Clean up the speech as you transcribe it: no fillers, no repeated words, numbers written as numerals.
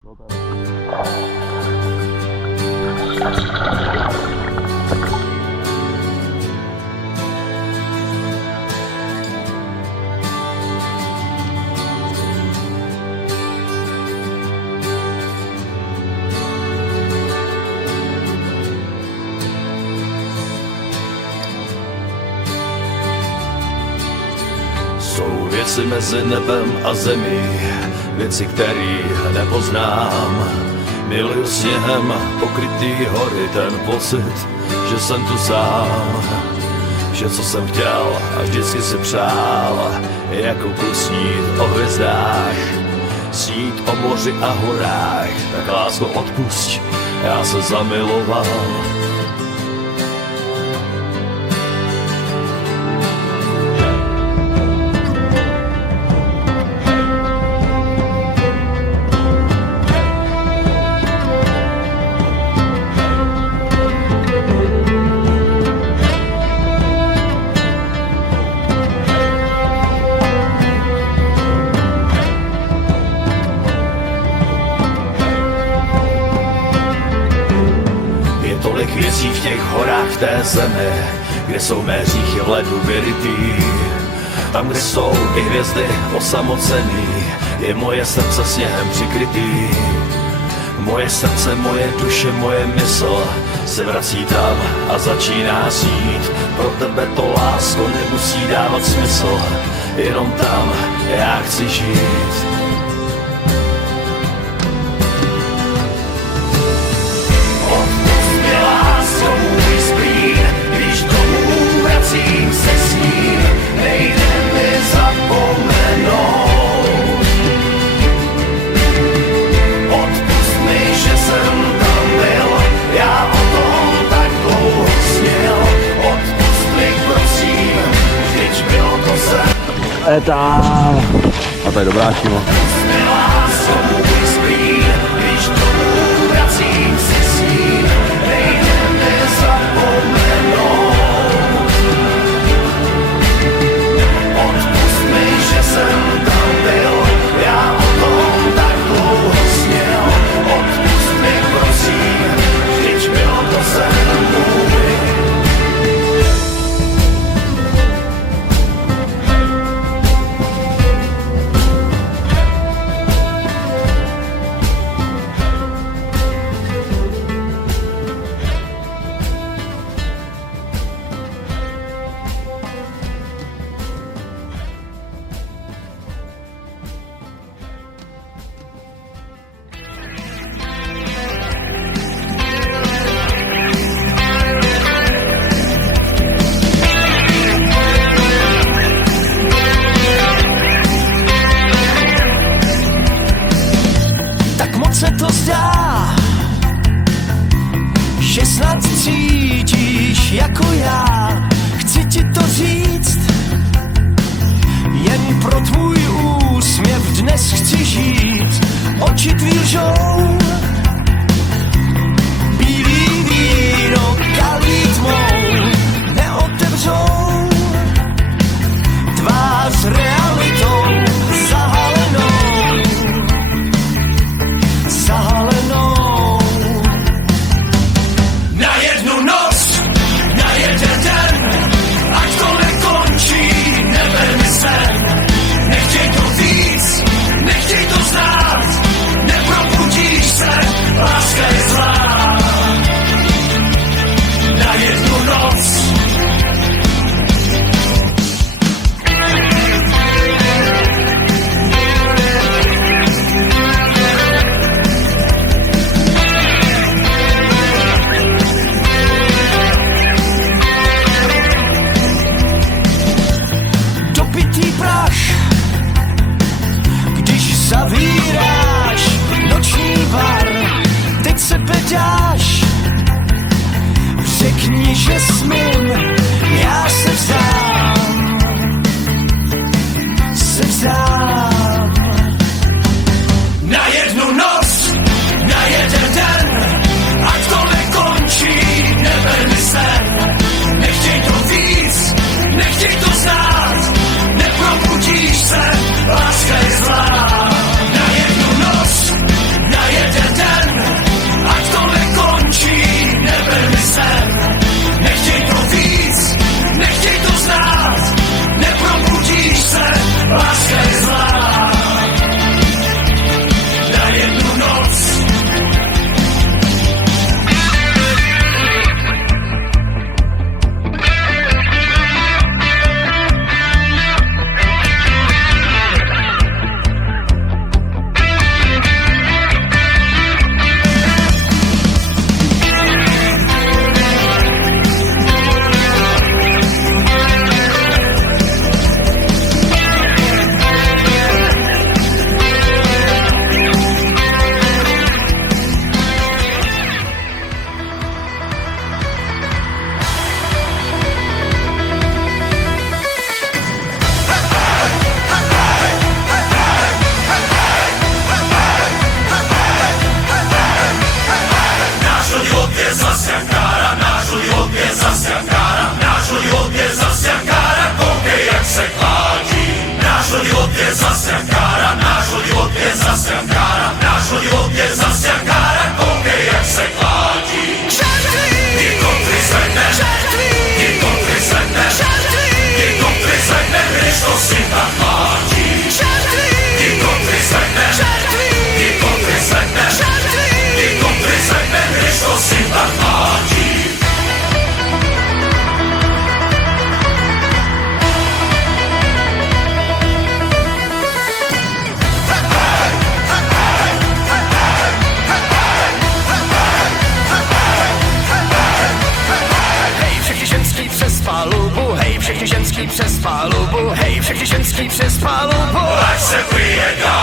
Jsou věci mezi nebem a zemí, věci, které nepoznám. Miluju sněhem pokrytý hory, ten pocit, že jsem tu sám. Vše, co jsem chtěl a vždycky si přál, je jako kluk snít o hvězdách, snít o moři a horách. Tak lásko odpusť, já se zamiloval. Tolik věcí v těch horách v té zemi, kde jsou mé hříchy v ledu vyrytý. Tam, kde jsou i hvězdy osamocený, je moje srdce sněhem přikrytý. Moje srdce, moje duše, moje mysl se vrací tam a začíná snít. Pro tebe to, lásko, nemusí dávat smysl, jenom tam já chci žít. Se s ním, nejde mi zapomenout. Odpust mi, že jsem tam byl, já o tom tak dlouho sněl. Odpust mi, prosím, vždyť bylo to se. A to je dobrá, Šimo. Odpust mi, lásko, můj splín, když domů vracím se s ním, nejde mi zapomenout. Že jsem tam byl, já o tom tak dlouho sněl. Odpust mi, prosím, vždyť bylo to sen můj. Se to zdá, že snad cítíš jako já. Chci ti to říct, jen pro tvůj úsměv dnes chci žít. Oči tvý lžou, bílý víno kalí tmou, neotevřou tvář realitou zahalenou. Na jednu noc, na jeden den, ať to nekončí, neber mi sen. Nechtěj to víc, nechtěj to znát, nepropudíš zas Jankára, náš lodivod je zas Jankára, koukej, jak se klátí. Ty kontry zvedne, ty kontry zvedne, ty kontry zvedne, když to si tak klátí. Ty kontry zvedne, ty kontry zvedne, ty kontry zvedne, když to si tak klátí. Přes palubu, hej, všechny ženský přes palubu, hej, všechny ženský přes palubu. Ať se pije dál.